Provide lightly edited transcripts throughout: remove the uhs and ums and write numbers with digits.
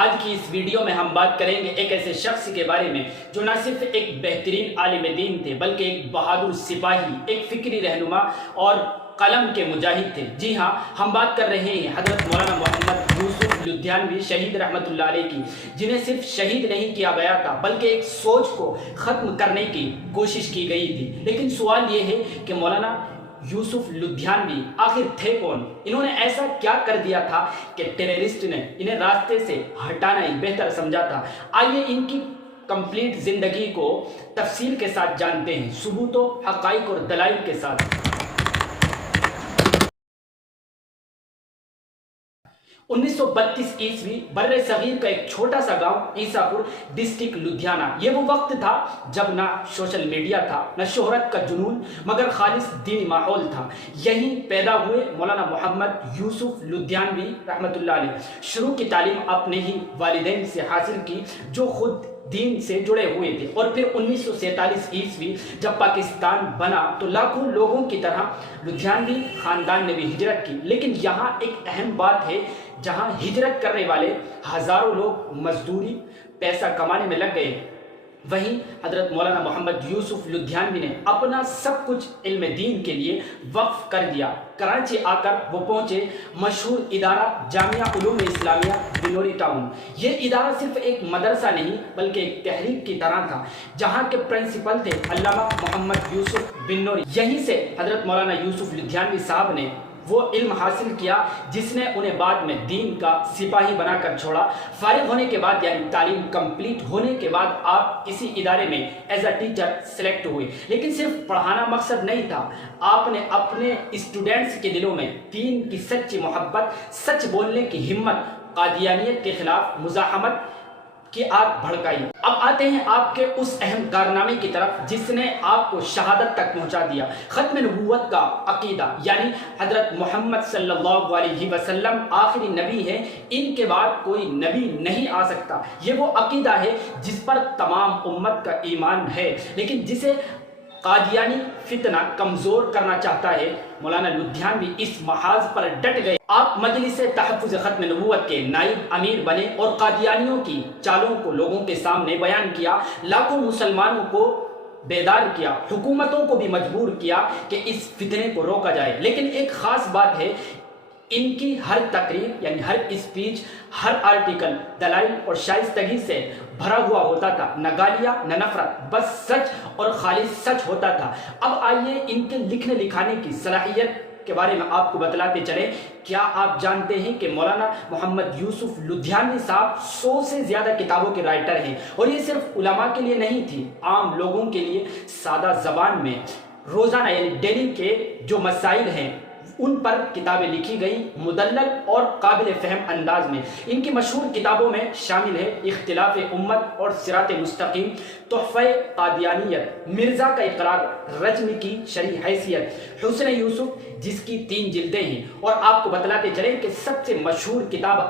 آج کی اس ویڈیو میں ہم بات کریں گے ایک ایسے شخص کے بارے میں جو نہ صرف ایک بہترین عالم دین تھے بلکہ ایک بہادر سپاہی، ایک فکری رہنما اور قلم کے مجاہد تھے۔ جی ہاں، ہم بات کر رہے ہیں حضرت مولانا محمد یوسف لدھیانوی شہید رحمۃ اللہ علیہ کی، جنہیں صرف شہید نہیں کیا گیا تھا بلکہ ایک سوچ کو ختم کرنے کی کوشش کی گئی تھی۔ لیکن سوال یہ ہے کہ مولانا یوسف لدھیانوی آخر تھے کون؟ انہوں نے ایسا کیا کر دیا تھا کہ ٹیررسٹ نے انہیں راستے سے ہٹانا ہی بہتر سمجھا تھا؟ آئیے ان کی کمپلیٹ زندگی کو تفصیل کے ساتھ جانتے ہیں، ثبوت و حقائق اور دلائل کے ساتھ۔ 1932 عیسوی بر صغیر کا ایک چھوٹا سا گاؤں عیسیٰ پور ڈسٹرکٹ لدھیانہ۔ یہ وہ وقت تھا جب نہ سوشل میڈیا تھا، نہ شہرت کا جنون، مگر خالص دینی ماحول تھا۔ یہیں پیدا ہوئے مولانا محمد یوسف لدھیانوی رحمۃ اللہ علیہ۔ شروع کی تعلیم اپنے ہی والدین سے حاصل کی جو خود دین سے جڑے ہوئے تھے، اور پھر 1947 عیسوی جب پاکستان بنا تو لاکھوں لوگوں کی طرح لدھیانوی خاندان نے بھی ہجرت کی۔ لیکن یہاں ایک اہم بات ہے، جہاں ہجرت کرنے والے ہزاروں لوگ مزدوری پیسہ کمانے میں لگ گئے، وہیں حضرت مولانا محمد یوسف لدھیانوی نے اپنا سب کچھ علم دین کے لیے وقف کر دیا۔ کراچی آ کر وہ پہنچے مشہور ادارہ جامعہ علوم اسلامیہ بنوری ٹاؤن۔ یہ ادارہ صرف ایک مدرسہ نہیں بلکہ ایک تحریک کی طرح تھا، جہاں کے پرنسپل تھے علامہ محمد یوسف بنوری۔ یہیں سے حضرت مولانا یوسف لدھیانوی صاحب نے وہ علم حاصل کیا جس نے انہیں بعد میں دین کا سپاہی بنا کر چھوڑا۔ فارغ ہونے کے بعد یعنی تعلیم کمپلیٹ ہونے کے بعد آپ اسی ادارے میں ایز اے ٹیچر سلیکٹ ہوئے۔ لیکن صرف پڑھانا مقصد نہیں تھا، آپ نے اپنے اسٹوڈنٹس کے دلوں میں دین کی سچی محبت، سچ بولنے کی ہمت، قادیانیت کے خلاف مزاحمت کی آگ بھڑکائی۔ اب آتے ہیں آپ کے اس اہم کارنامے کی طرف جس نے آپ کو شہادت تک پہنچا دیا۔ ختم نبوت کا عقیدہ، یعنی حضرت محمد صلی اللہ علیہ وسلم آخری نبی ہے، ان کے بعد کوئی نبی نہیں آ سکتا۔ یہ وہ عقیدہ ہے جس پر تمام امت کا ایمان ہے، لیکن جسے قادیانی فتنہ کمزور کرنا چاہتا ہے۔ مولانا لدھیانوی اس محاذ پر ڈٹ گئے۔ آپ مجلس تحفظ ختم نبوت کے نائب امیر بنے اور قادیانیوں کی چالوں کو لوگوں کے سامنے بیان کیا، لاکھوں مسلمانوں کو بیدار کیا، حکومتوں کو بھی مجبور کیا کہ اس فتنے کو روکا جائے۔ لیکن ایک خاص بات ہے، ان کی ہر تقریر یعنی ہر اسپیچ، ہر آرٹیکل دلائل اور شائستگی سے بھرا ہوا ہوتا تھا، نہ گالیاں نہ نفرت، بس سچ اور خالص سچ ہوتا تھا۔ اب آئیے ان کے لکھنے لکھانے کی صلاحیت کے بارے میں آپ کو بتلاتے چلیں۔ کیا آپ جانتے ہیں کہ مولانا محمد یوسف لدھیانوی صاحب 100 سے زیادہ کتابوں کے رائٹر ہیں، اور یہ صرف علماء کے لیے نہیں تھی، عام لوگوں کے لیے سادہ زبان میں روزانہ یعنی ڈیلی کے جو مسائل ہیں ان پر کتابیں لکھی گئی، مدلل اور قابل فہم انداز میں۔ ان کی مشہور کتابوں میں شامل ہے اختلاف امت اور صراط مستقیم، تحفہ قادیانیت، مرزا کا اقرار، رجم کی شرعی حیثیت، حسن یوسف جس کی 3 جلدیں ہیں، اور آپ کو بتلاتے چلیں کہ سب سے مشہور کتاب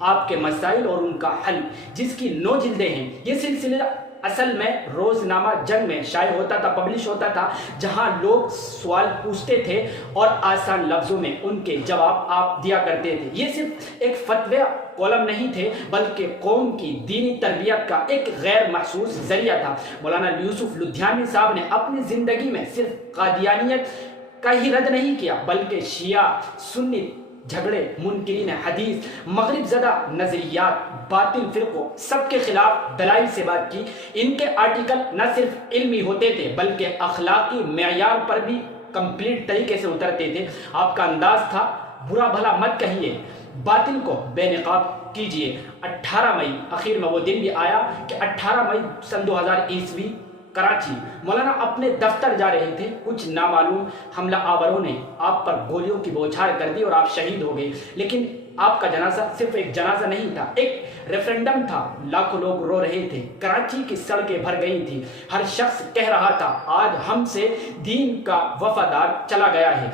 آپ کے مسائل اور ان کا حل جس کی 9 جلدیں ہیں۔ یہ سلسلہ اصل میں روزنامہ جنگ میں شائع ہوتا تھا، پبلش ہوتا تھا، جہاں لوگ سوال پوچھتے تھے اور آسان لفظوں میں ان کے جواب آپ دیا کرتے تھے۔ یہ صرف ایک فتوی کالم نہیں تھے بلکہ قوم کی دینی تربیت کا ایک غیر محسوس ذریعہ تھا۔ مولانا یوسف لدھیانوی صاحب نے اپنی زندگی میں صرف قادیانیت کا ہی رد نہیں کیا بلکہ شیعہ سنی جھگڑے، منکرین حدیث، مغرب زدہ نظریات، باطل فرقوں سب کے خلاف دلائل سے بات کی۔ ان کے آرٹیکل نہ صرف علمی ہوتے تھے بلکہ اخلاقی معیار پر بھی کمپلیٹ طریقے سے اترتے تھے۔ آپ کا انداز تھا برا بھلا مت کہیے، باطل کو بے نقاب کیجیے۔ 18 مئی آخر میں وہ دن بھی آیا کہ 18 مئی سن 2000 عیسوی کراچی مولانا اپنے دفتر جا رہے تھے، کچھ نامعلوم حملہ آوروں نے آپ پر گولیوں کی بوچھار کر دی اور آپ شہید ہو گئے۔ لیکن آپ کا جنازہ صرف ایک جنازہ نہیں تھا، ایک ریفرنڈم تھا۔ لاکھوں لوگ رو رہے تھے، کراچی کی سڑکیں بھر گئی تھیں، ہر شخص کہہ رہا تھا آج ہم سے دین کا وفادار چلا گیا ہے۔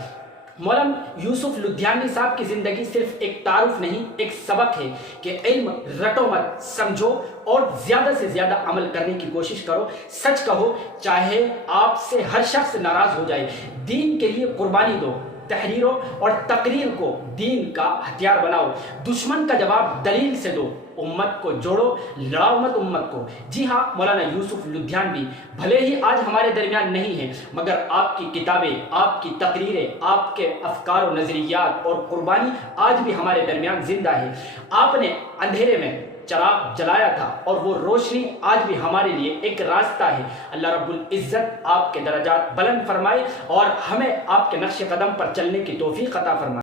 مولانا یوسف لدھیانوی صاحب کی زندگی صرف ایک تعارف نہیں، ایک سبق ہے کہ علم رٹو مت، سمجھو اور زیادہ سے زیادہ عمل کرنے کی کوشش کرو۔ سچ کہو چاہے آپ سے ہر شخص ناراض ہو جائے، دین کے لیے قربانی دو، تحریروں اور تقریر کو دین کا ہتھیار بناؤ، دشمن کا جواب دلیل سے دو، امت کو جوڑو، لڑاؤ مت امت کو۔ جی ہاں، مولانا یوسف لدھیانوی بھلے ہی آج ہمارے درمیان نہیں ہیں، مگر آپ کی کتابیں، آپ کی تقریریں، آپ کے افکار و نظریات اور قربانی آج بھی ہمارے درمیان زندہ ہے۔ آپ نے اندھیرے میں چراغ جلایا تھا اور وہ روشنی آج بھی ہمارے لیے ایک راستہ ہے۔ اللہ رب العزت آپ کے درجات بلند فرمائے اور ہمیں آپ کے نقش قدم پر چلنے کی توفیق عطا فرمائے۔